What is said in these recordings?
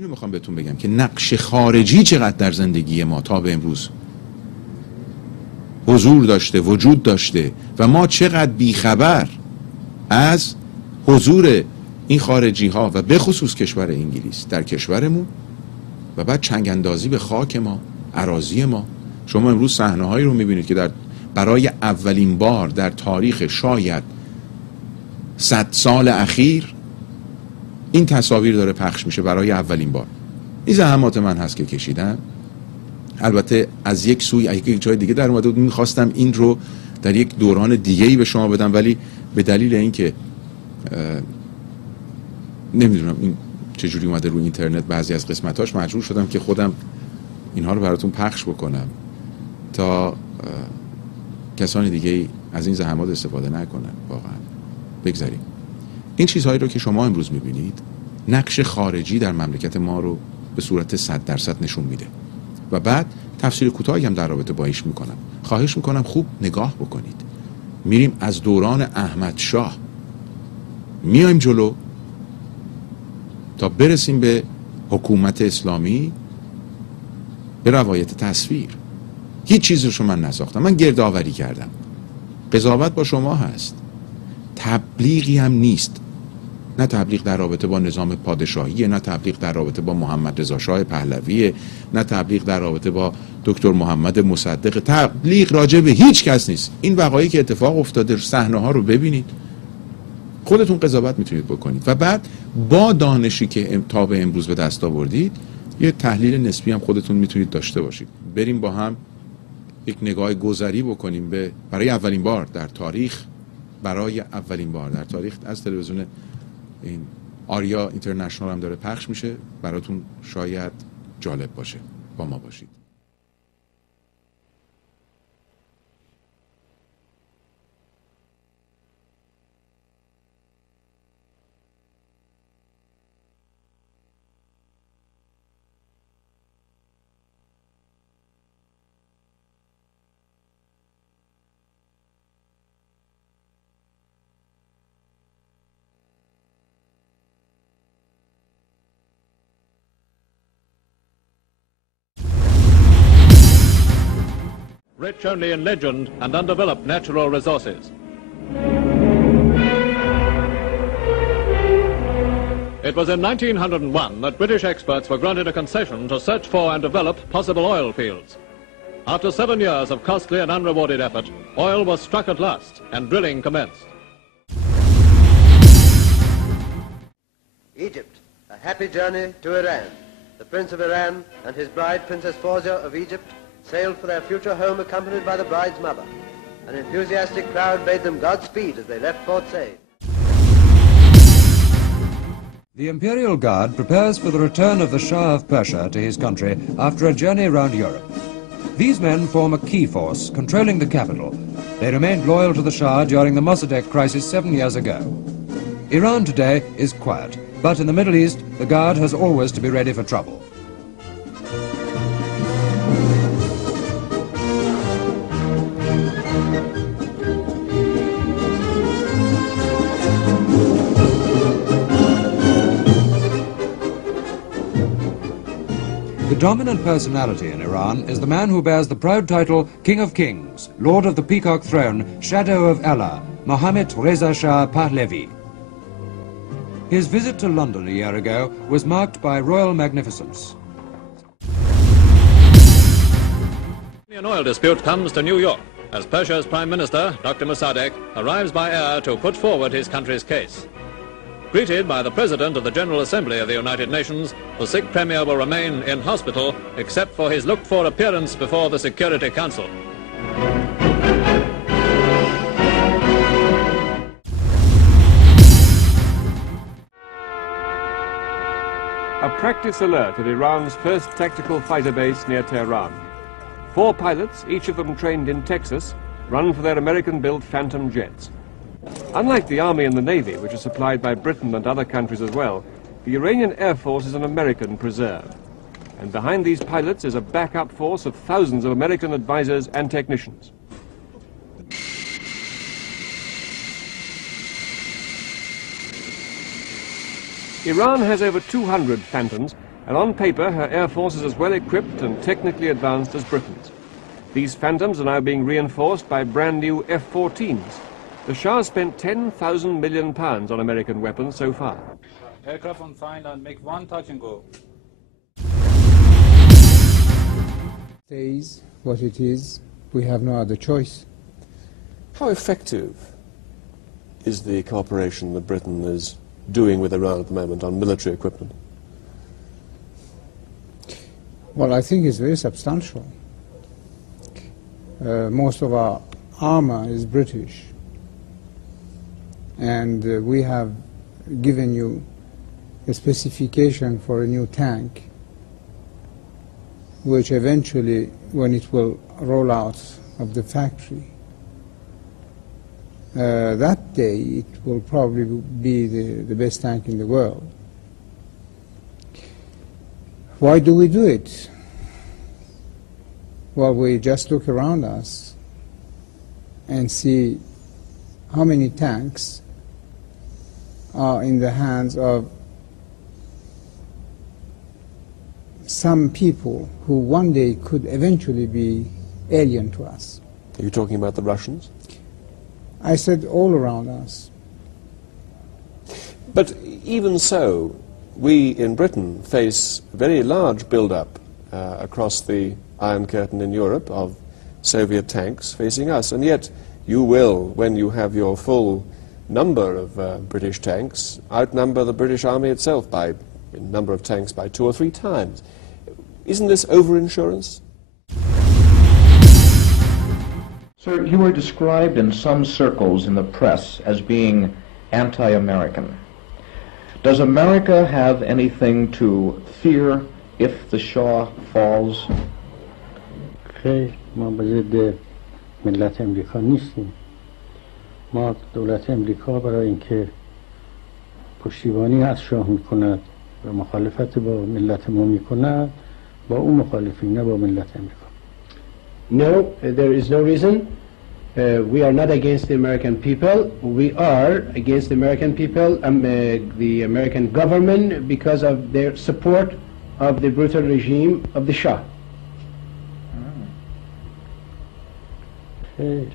اینو میخوام بهتون بگم که نقش خارجی چقدر در زندگی ما تا به امروز حضور داشته، وجود داشته و ما چقدر بیخبر از حضور این خارجی ها و به خصوص کشور انگلیس در کشورمون و بعد چنگ اندازی به خاک ما، اراضی ما. شما امروز صحنه هایی رو میبینید که برای اولین بار در تاریخ شاید 100 سال اخیر این تصاویر داره پخش میشه برای اولین بار. این زحمات من هست که کشیدم. البته از یک سوی یک جای دیگه در اومده بود، میخواستم این رو در یک دوران دیگه‌ای به شما بدم، ولی به دلیل اینکه نمیدونم این چجوری اومده رو اینترنت بعضی از قسمتاش، مجبور شدم که خودم اینها رو براتون پخش بکنم تا کسانی دیگه از این زحمات استفاده نکنن. واقعا بگذاریم این چیزهایی رو که شما امروز میبینید نقش خارجی در مملکت ما رو به صورت 100% نشون میده و بعد تفسیر کوتاهی هم در رابطه با ایش میکنم. خواهش میکنم خوب نگاه بکنید. میریم از دوران احمد شاه میایم جلو تا برسیم به حکومت اسلامی، به روایت تصویر. هیچ چیزی رو من نساختم، من گردآوری کردم. قضاوت با شما هست. تبلیغی هم نیست. نه تبلیغ در رابطه با نظام پادشاهی، نه تبلیغ در رابطه با محمد رضا شاه پهلوی، نه تبلیغ در رابطه با دکتر محمد مصدق. تبلیغ راجع به هیچ کس نیست. این وقایعی که اتفاق افتاده، صحنه ها رو ببینید، خودتون قضاوت میتونید بکنید و بعد با دانشی که تا به امروز به دست آوردید یه تحلیل نسبی هم خودتون میتونید داشته باشید. بریم با هم یک نگاه گذری بکنیم به برای اولین بار در تاریخ از تلویزیون این آریا اینترنشنال هم داره پخش میشه. براتون شاید جالب باشه. با ما باشید. Rich only in legend and undeveloped natural resources. It was in 1901 that British experts were granted a concession to search for and develop possible oil fields. After 7 years of costly and unrewarded effort, oil was struck at last and drilling commenced. Egypt, a happy journey to Iran. The Prince of Iran and his bride, Princess Fawzia of Egypt, sailed for their future home accompanied by the bride's mother. An enthusiastic crowd bade them Godspeed as they left Port Said. The Imperial Guard prepares for the return of the Shah of Persia to his country after a journey around Europe. These men form a key force controlling the capital. They remained loyal to the Shah during the Mossadegh crisis 7 years ago. Iran today is quiet, but in the Middle East, the Guard has always to be ready for trouble. The dominant personality in Iran is the man who bears the proud title King of Kings, Lord of the Peacock Throne, Shadow of Allah, Mohammad Reza Shah Pahlavi. His visit to London a year ago was marked by royal magnificence. The oil dispute comes to New York as Persia's Prime Minister, Dr. Mossadegh, arrives by air to put forward his country's case. Greeted by the President of the General Assembly of the United Nations, the sick Premier will remain in hospital except for his looked-for appearance before the Security Council. A practice alert at Iran's first tactical fighter base near Tehran. 4 pilots, each of them trained in Texas, run for their American-built Phantom jets. Unlike the Army and the Navy, which are supplied by Britain and other countries as well, the Iranian Air Force is an American preserve. And behind these pilots is a backup force of thousands of American advisors and technicians. Iran has over 200 Phantoms, and on paper her air force is as well equipped and technically advanced as Britain's. These Phantoms are now being reinforced by brand new F-14s. The Shah spent £10,000 million on American weapons so far. Aircraft on fine line, make one touch and go. It is what it is. We have no other choice. How effective is the cooperation that Britain is doing with Iran at the moment on military equipment? Well, I think it's very substantial. Most of our armor is British. And we have given you a specification for a new tank, which eventually, when it will roll out of the factory, that day it will probably be the best tank in the world. Why do we do it? Well, we just look around us and see how many tanks are in the hands of some people who one day could eventually be alien to us. Are you talking about the Russians? I said all around us. But even so, we in Britain face a very large build-up across the Iron Curtain in Europe of Soviet tanks facing us, and yet you will, when you have your full number of British tanks, outnumber the British Army itself by in number of tanks by 2 or 3 times. Isn't this over-insurance? Sir, you were described in some circles in the press as being anti-American. Does America have anything to fear if the Shah falls? خیر، ما به ضد ملت امریکا نیستیم. ما دولت امریکا برای اینکه پشتیبانی از شاه میکند و مخالفت با ملت ما میکند، با اون مخالفیم، نه با ملت امریکا. No, there is no reason. We are not against the American people. We are against the American people, the American government, because of their support of the brutal regime of the Shah. خیر،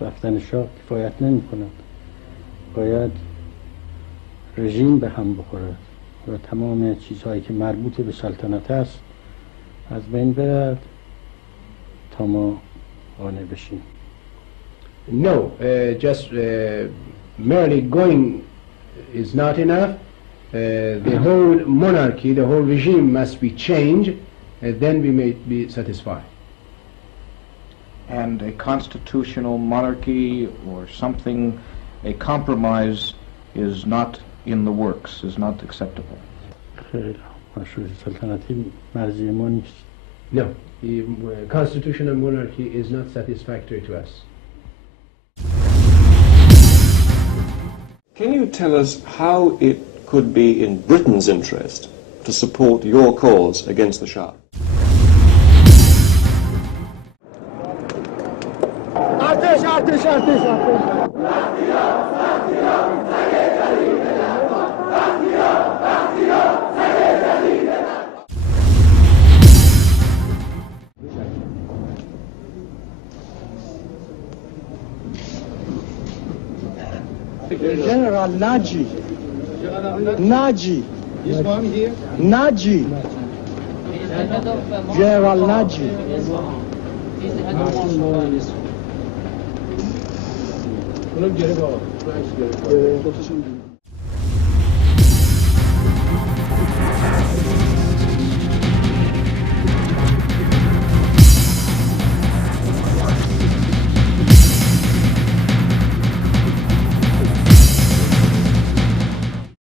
رفتن شاه کفایت نمی کند. باید رژیم به هم بخورد و تمام چیزهایی که مربوط به سلطنت است از بین برد تا ما قانع بشیم. No, just merely going is not enough. The whole monarchy, the whole regime must be changed, then we may be satisfied. And a constitutional monarchy or something, a compromise is not in the works, is not acceptable. خیر، مشروع سلطنتی مرزی ما نیست. No, the constitutional monarchy is not satisfactory to us. Can you tell us how it could be in Britain's interest to support your cause against the Shah? Arteş, arteş, arteş, arteş. General Naji. Naji. This one here? Naji. General Naji. Bunu geri bağlı.